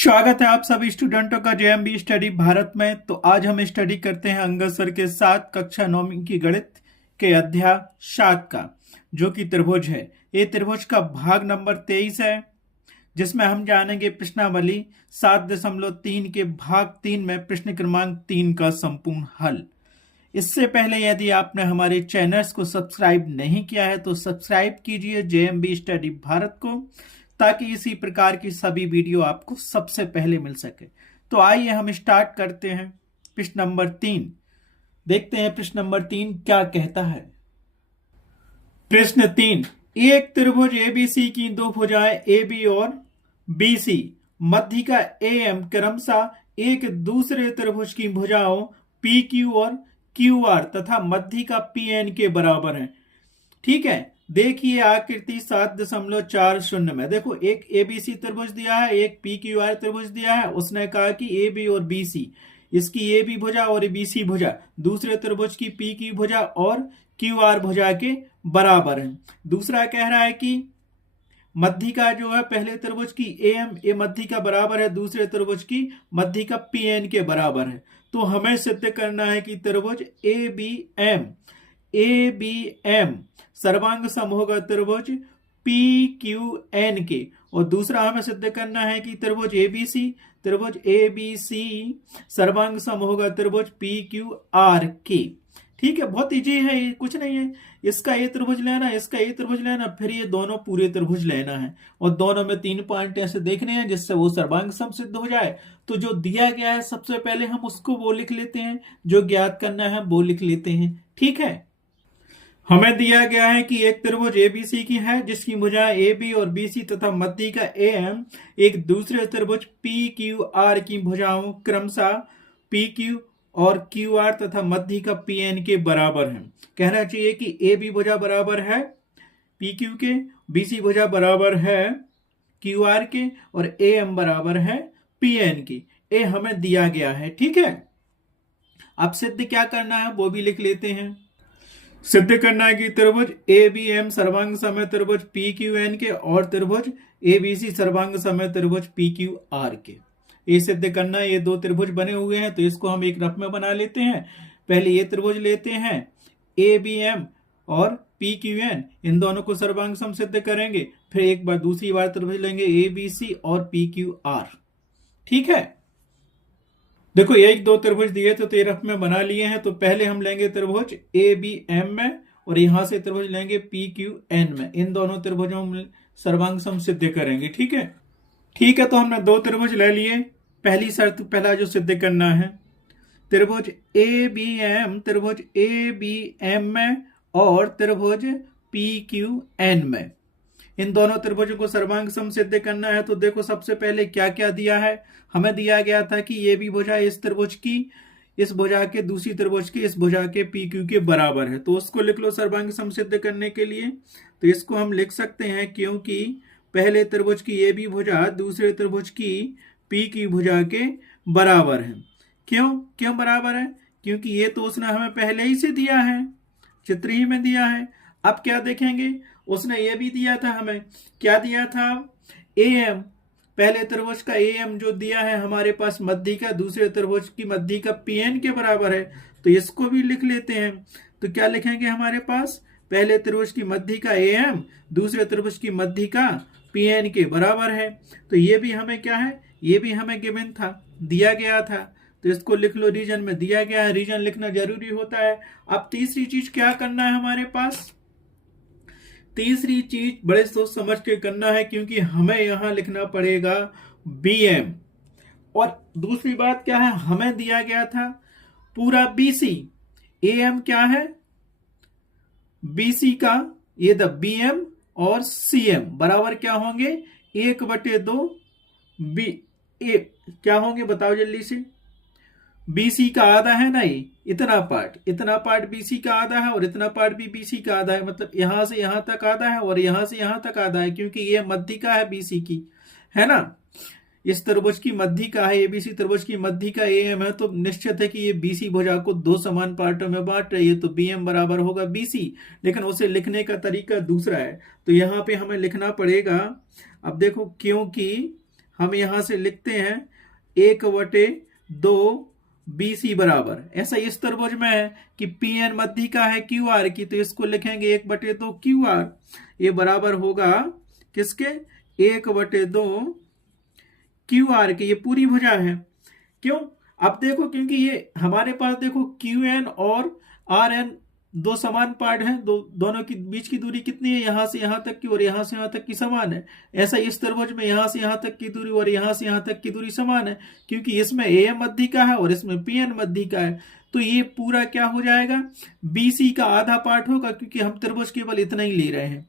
स्वागत है आप सभी स्टूडेंटों का जेएमबी स्टडी भारत में। तो आज हम स्टडी करते हैं अंगद सर के साथ कक्षा 9वीं की गणित के अध्याय 7 का, जो कि त्रिभुज है। ये त्रिभुज का भाग नंबर 23 है, जिसमें हम जानेंगे प्रश्नावली 7.3 के भाग 3 में प्रश्न क्रमांक 3 का संपूर्ण हल। इससे पहले यदि आपने हमारे चैनल्स को सब्सक्राइब नहीं किया है तो सब्सक्राइब कीजिए जेएमबी स्टडी भारत को, ताकि इसी प्रकार की सभी वीडियो आपको सबसे पहले मिल सके। तो आइए हम स्टार्ट करते हैं। प्रश्न नंबर 3 देखते हैं। प्रश्न नंबर 3 क्या कहता है। प्रश्न 3, एक त्रिभुज एबीसी की दो भुजाएं AB और BC मध्य का AM क्रमशः एक दूसरे त्रिभुज की भुजाओं PQ और QR तथा मध्य का PN के बराबर है। ठीक है, देखिए आकृति 7.40 में। देखो, एक एबीसी त्रिभुज दिया है, एक PQR त्रिभुज दिया है। उसने कहा कि AB और BC, इसकी AB भुजा और BC भुजा दूसरे त्रिभुज की PQ भुजा और QR भुजा के बराबर है। दूसरा कह रहा है कि मध्य का जो है पहले त्रिभुज की AM ये मध्य का बराबर है, दूसरे त्रिभुज की मध्य का PN के बराबर है। तो हमें सिद्ध करना है कि त्रिभुज ABM सर्वांग सम होगा त्रिभुज PQN के। और दूसरा हमें सिद्ध करना है कि त्रिभुज ABC सर्वांग सम होगा त्रिभुज PQR के। ठीक है, बहुत इजी है, ये कुछ नहीं है। इसका ये त्रिभुज लेना, इसका ये त्रिभुज लेना, फिर ये दोनों पूरे त्रिभुज लेना है और दोनों में 3 पॉइंट ऐसे देखने हैं जिससे वो सर्वांग सम सिद्ध हो जाए। तो जो दिया गया है सबसे पहले हम उसको वो लिख लेते हैं, जो ज्ञात करना है वो लिख लेते हैं। ठीक है, हमें दिया गया है कि एक त्रिभुज ABC की है जिसकी भुजाएं AB और BC तथा मध्य का AM एक दूसरे त्रिभुज PQR की भुजाओं क्रमशः PQ और QR तथा मध्य का PN के बराबर है। कहना चाहिए कि AB भुजा बराबर है PQ के, BC भुजा बराबर है QR के और AM बराबर है PN की। ये हमें दिया गया है। ठीक है, अब सिद्ध क्या करना है वो भी लिख लेते हैं। सिद्ध करना है कि त्रिभुज ABM सर्वांग सम है त्रिभुज PQN के और त्रिभुज ABC सर्वांग सम है त्रिभुज PQR के। ये सिद्ध करना है। ये दो त्रिभुज बने हुए हैं तो इसको हम एक रफ में बना लेते हैं। पहले ये त्रिभुज लेते हैं ABM और PQN, इन दोनों को सर्वांग सम सिद्ध करेंगे। फिर एक बार दूसरी बार त्रिभुज लेंगे ABC और PQR। ठीक है, देखो ये एक दो त्रिभुज दिए तो रफ में बना लिए हैं। तो पहले हम लेंगे त्रिभुज ABM में और यहां से त्रिभुज लेंगे PQN में। इन दोनों त्रिभुजों में सर्वांग सम सिद्ध करेंगे। ठीक है, तो हमने दो त्रिभुज ले लिए। पहली शर्त, पहला जो सिद्ध करना है, त्रिभुज ABM में और त्रिभुज PQN में, इन दोनों त्रिभुजों को सर्वांग सम सिद्ध करना है। तो देखो सबसे पहले क्या क्या दिया है। हमें दिया गया था कि ये भी भुजा इस त्रिभुज की इस भुजा के दूसरी त्रिभुज की इस भुजा के PQ के बराबर है। तो उसको लिख लो सर्वांग सम सिद्ध करने के लिए। तो इसको हम लिख सकते हैं, क्योंकि पहले त्रिभुज की AB भुजा दूसरे त्रिभुज की PQ भुजा के बराबर है। क्यों बराबर है? क्योंकि ये तो उसने हमें पहले ही से दिया है, चित्र ही में दिया है। अब क्या देखेंगे, उसने ये भी दिया था हमें, क्या दिया था, AM, पहले त्रिभुज का AM जो दिया है हमारे पास मध्य का, दूसरे त्रिभुज की मध्य का PN के बराबर है। तो इसको भी लिख लेते हैं। तो क्या लिखेंगे हमारे पास, पहले त्रिभुज की मध्य का AM दूसरे त्रिभुज की मध्य का PN के बराबर है। तो ये भी हमें क्या है, ये भी हमें गिवन था, दिया गया था। तो इसको लिख लो, रीजन में दिया गया है, रीजन लिखना जरूरी होता है। अब तीसरी चीज क्या करना है हमारे पास, तीसरी चीज बड़े सोच समझ के करना है, क्योंकि हमें यहां लिखना पड़ेगा BM। और दूसरी बात क्या है, हमें दिया गया था पूरा BC, AM क्या है BC का, ये द BM और CM बराबर क्या होंगे, 1/2 क्या होंगे बताओ जल्दी से। BC का आधा है ना, ये इतना पार्ट BC का आधा है और इतना पार्ट भी BC का आधा है। मतलब यहां से यहां तक आधा है और यहां से यहां तक आधा है, क्योंकि ये मध्य का है BC की, है ना। इस त्रिभुज की मध्य का है, ABC त्रिभुज की मध्य का AM है। तो निश्चित है कि ये BC भुजा को दो समान पार्टों में बांट रही है। तो BM बराबर होगा BC, लेकिन उसे लिखने का तरीका दूसरा है। तो यहाँ पे हमें लिखना पड़ेगा, अब देखो, क्योंकि हम यहां से लिखते हैं 1/2 BC बराबर, ऐसा इस त्रिभुज में है कि PN मध्यिका है QR की, तो इसको लिखेंगे 1/2 QR, ये बराबर होगा किसके, 1/2 QR के, ये पूरी भुजा है। क्यों, अब देखो क्योंकि ये हमारे पास देखो QN और RN दो समान पार्ट हैं, दोनों की बीच की दूरी कितनी है, यहां से यहां तक की और यहां से यहां तक की समान है। ऐसा इस त्रिभुज में यहां से यहां तक की दूरी और यहां से यहां तक की दूरी समान है, क्योंकि इसमें AM मध्यिका है और इसमें PN मध्यिका है। तो ये पूरा क्या हो जाएगा, BC का आधा पार्ट होगा, क्योंकि हम त्रिभुज केवल इतना ही ले रहे हैं,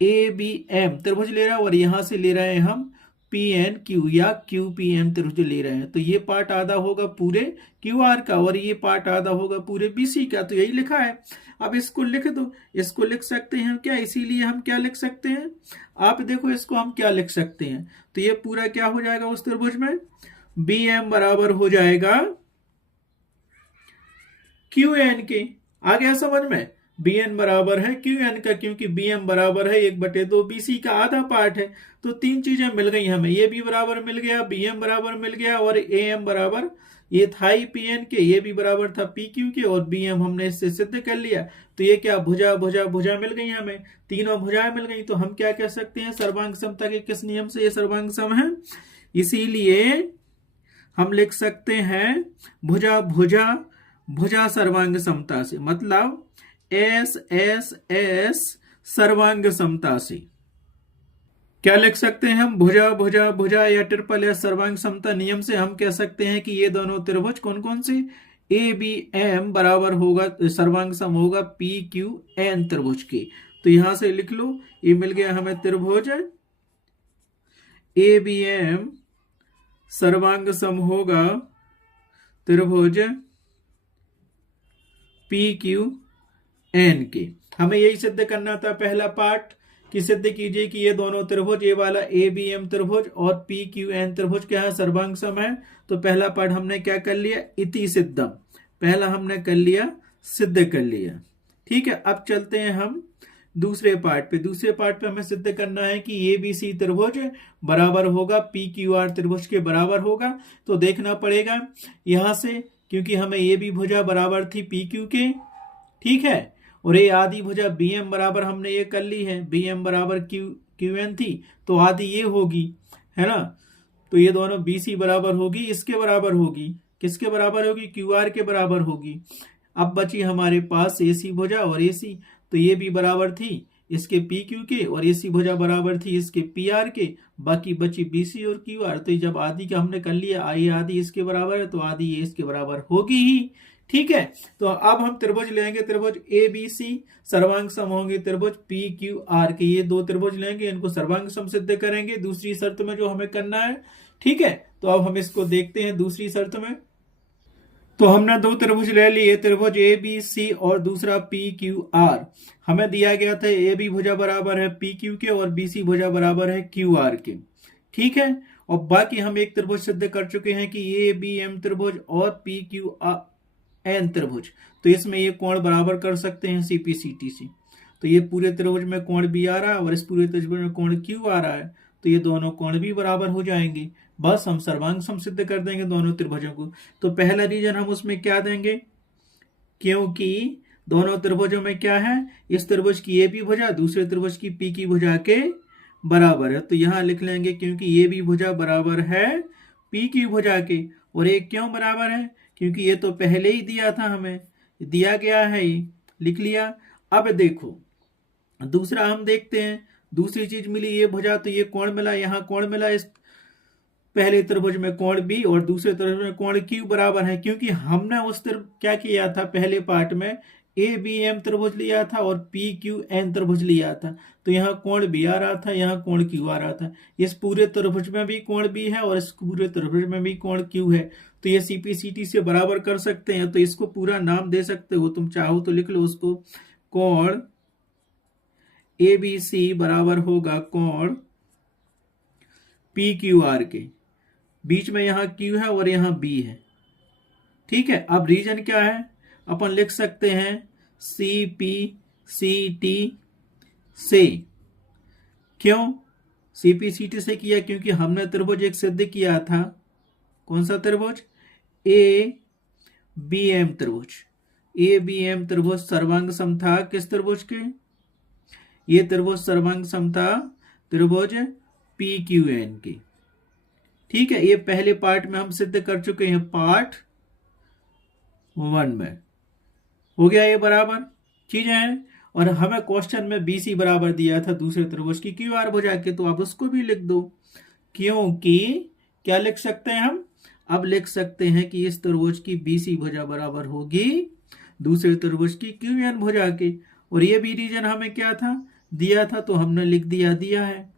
ABM त्रिभुज ले रहे हैं और यहां से ले रहे हैं हम PNQ या QPM त्रिभुज ले रहे हैं। तो ये पार्ट आधा होगा पूरे QR का और ये पार्ट आधा होगा पूरे BC का, तो यही लिखा है। अब इसको लिख दो, इसको लिख सकते हैं क्या, इसीलिए हम क्या लिख सकते हैं, आप देखो इसको हम क्या लिख सकते हैं, तो ये पूरा क्या हो जाएगा उस त्रिभुज में, BM बराबर हो जाएगा QN के। आ गया समझ में, BN बराबर है QN का, क्योंकि BM बराबर है 1/2 BC का आधा पार्ट है। तो तीन चीजें मिल गई हमें, ये भी बराबर मिल गया, BM बराबर मिल गया और AM बराबर, ये था ही PN के, ये भी बराबर था PQ के और BM हमने इससे सिद्ध कर लिया। तो ये क्या, भुजा भुजा भुजा मिल गई हमें, तीनों भुजाएं मिल गई। तो हम क्या कह सकते हैं, सर्वांग समता के किस नियम से ये सर्वांग सम है, इसीलिए हम लिख सकते हैं भुजा भुजा भुजा सर्वांग समता से, मतलब SSS सर्वांग समता से। क्या लिख सकते हैं हम, भुजा भुजा भुजा या SSS सर्वांग समता नियम से हम कह सकते हैं कि ये दोनों त्रिभुज कौन कौन से, ABM बराबर होगा, सर्वांग सम होगा PQN त्रिभुज के। तो यहां से लिख लो, ये मिल गया हमें त्रिभुज ABM सर्वांग सम होगा त्रिभुज PQN के। हमें यही सिद्ध करना था पहला पार्ट, कि सिद्ध कीजिए कि ये दोनों त्रिभुज, ये वाला ABM त्रिभुज और PQN त्रिभुज क्या है, सर्वांग सम है। तो पहला पार्ट हमने क्या कर लिया, इति सिद्धम, पहला हमने कर लिया, सिद्ध कर लिया। ठीक है, अब चलते हैं हम दूसरे पार्ट पे। दूसरे पार्ट पे हमें सिद्ध करना है कि ABC त्रिभुज बराबर होगा PQR त्रिभुज के बराबर होगा। तो देखना पड़ेगा यहां से, क्योंकि हमें ये भी भुजा बराबर थी PQ के, ठीक है, और ये आधी भुजा BM बराबर हमने ये कर ली है, BM बराबर QN थी, तो आधी ये होगी, है ना। तो ये दोनों BC बराबर होगी, इसके बराबर होगी, किसके बराबर होगी, QR के बराबर होगी। अब बची हमारे पास AC भुजा और AC, तो ये भी बराबर थी इसके PQ के और AC भुजा बराबर थी इसके PR के, बाकी बची BC और QR। तो जब आदि का हमने कर लिया, ये आदि इसके बराबर है तो आदि ये इसके बराबर होगी ही। ठीक है, तो अब हम त्रिभुज लेंगे, त्रिभुज ABC सर्वांग सम होंगे त्रिभुज PQR के, ये दो त्रिभुज लेंगे, इनको सर्वांग सम सिद्ध करेंगे दूसरी शर्त में जो हमें करना है। ठीक है, तो अब हम इसको देखते हैं दूसरी शर्त में। तो हमने दो त्रिभुज ले लिए, त्रिभुज ABC और दूसरा PQR। हमें दिया गया था AB भुजा बराबर है PQ के और BC भुजा बराबर है QR के। ठीक है, और बाकी हम एक त्रिभुज सिद्ध कर चुके हैं कि ABM त्रिभुज और PQN त्रिभुज, तो इसमें ये कोण बराबर कर सकते हैं CPCT से। तो ये पूरे त्रिभुज में कोण B आ रहा है और इस पूरे त्रिभुज में कोण Q आ रहा है, तो ये दोनों कोण भी बराबर हो जाएंगे। बस हम सर्वांग सम सिद्ध कर देंगे दोनों त्रिभुजों को। तो पहला रीजन हम उसमें क्या देंगे, क्योंकि दोनों त्रिभुजों में क्या है, इस त्रिभुज की AB भुजा दूसरे त्रिभुज की P की भुजा के बराबर है। तो यहां लिख लेंगे क्योंकि AB भुजा बराबर है P की भुजा के। और ये क्यों बराबर है, क्योंकि ये तो पहले ही दिया था, हमें दिया गया है, ये लिख लिया। अब देखो दूसरा हम देखते हैं, दूसरी चीज मिली ये भुजा, तो ये कोण मिला, यहाँ कोण मिला, इस पहले त्रिभुज में कोण B और दूसरे त्रिभुज में कोण Q बराबर है, क्योंकि हमने उस क्या किया था, पहले पार्ट में ABM त्रिभुज लिया था और PQN त्रिभुज लिया था। तो यहाँ कोण B आ रहा था, यहाँ कोण Q आ रहा था। इस पूरे त्रिभुज में भी कोण B है और इस पूरे त्रिभुज में भी कोण Q है, तो ये CPCT से बराबर कर सकते हैं। तो इसको पूरा नाम दे सकते हो, तुम चाहो तो लिख लो उसको, कोण ABC बराबर होगा कोण PQR के, बीच में यहां Q है और यहां B है। ठीक है, अब रीजन क्या है, अपन लिख सकते हैं CPCT से। क्यों सीपीसीटी से किया क्योंकि हमने त्रिभुज एक सिद्ध किया था। कौन सा त्रिभुज? ए बी एम त्रिभुज। ए बी एम त्रिभुज सर्वांग समता किस त्रिभुज के? ये त्रिभुज सर्वांग समता त्रिभुज पी क्यू एन की। ठीक है, ये पहले पार्ट में हम सिद्ध कर चुके हैं, पार्ट 1 में। हो गया ये बराबर चीज है। और हमें क्वेश्चन में बीसी बराबर दिया था दूसरे त्रिभुज की क्यू आर भुजा के, तो आप उसको भी लिख दो, क्योंकि क्या लिख सकते हैं हम? अब लिख सकते हैं कि इस त्रिभुज की बीसी भुजा बराबर होगी दूसरे त्रिभुज की क्यू एन भुजा के। और ये भी रीजन हमें क्या था? दिया था, तो हमने लिख दिया है।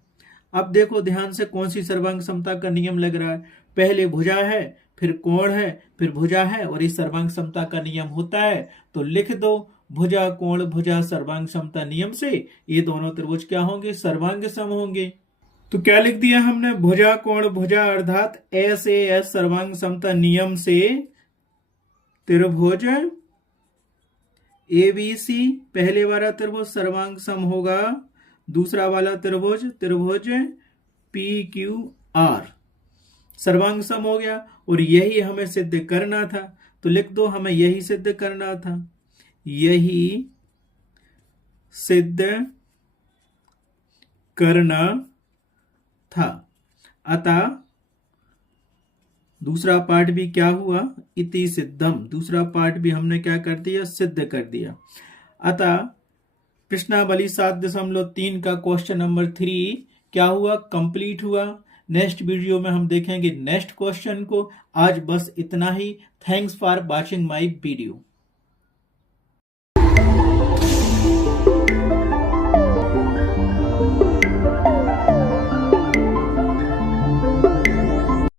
अब देखो ध्यान से कौन सी सर्वांग समता का नियम लग रहा है। पहले भुजा है, फिर कोण है, फिर भुजा है, और इस सर्वांग समता का नियम होता है। तो लिख दो, भुजा कोण भुजा सर्वांग समता नियम से ये दोनों त्रिभुज क्या होंगे? सर्वांग सम होंगे। तो क्या लिख दिया हमने? भुजा कोण भुजा अर्थात एस ए एस सर्वांग समता नियम से त्रिभुज एबीसी पहले वाला त्रिभुज सर्वांग सम होगा, दूसरा वाला त्रिभुज पी क्यू आर सर्वांग सम हो गया। और यही हमें सिद्ध करना था, तो लिख दो हमें यही सिद्ध करना था, यही सिद्ध करना था। अतः दूसरा पार्ट भी क्या हुआ? इति सिद्धम। दूसरा पार्ट भी हमने क्या कर दिया? सिद्ध कर दिया। अतः प्रश्नावली 7.3 का क्वेश्चन नंबर 3 क्या हुआ? कंप्लीट हुआ। नेक्स्ट वीडियो में हम देखेंगे नेक्स्ट क्वेश्चन को। आज बस इतना ही। Thanks for watching my video.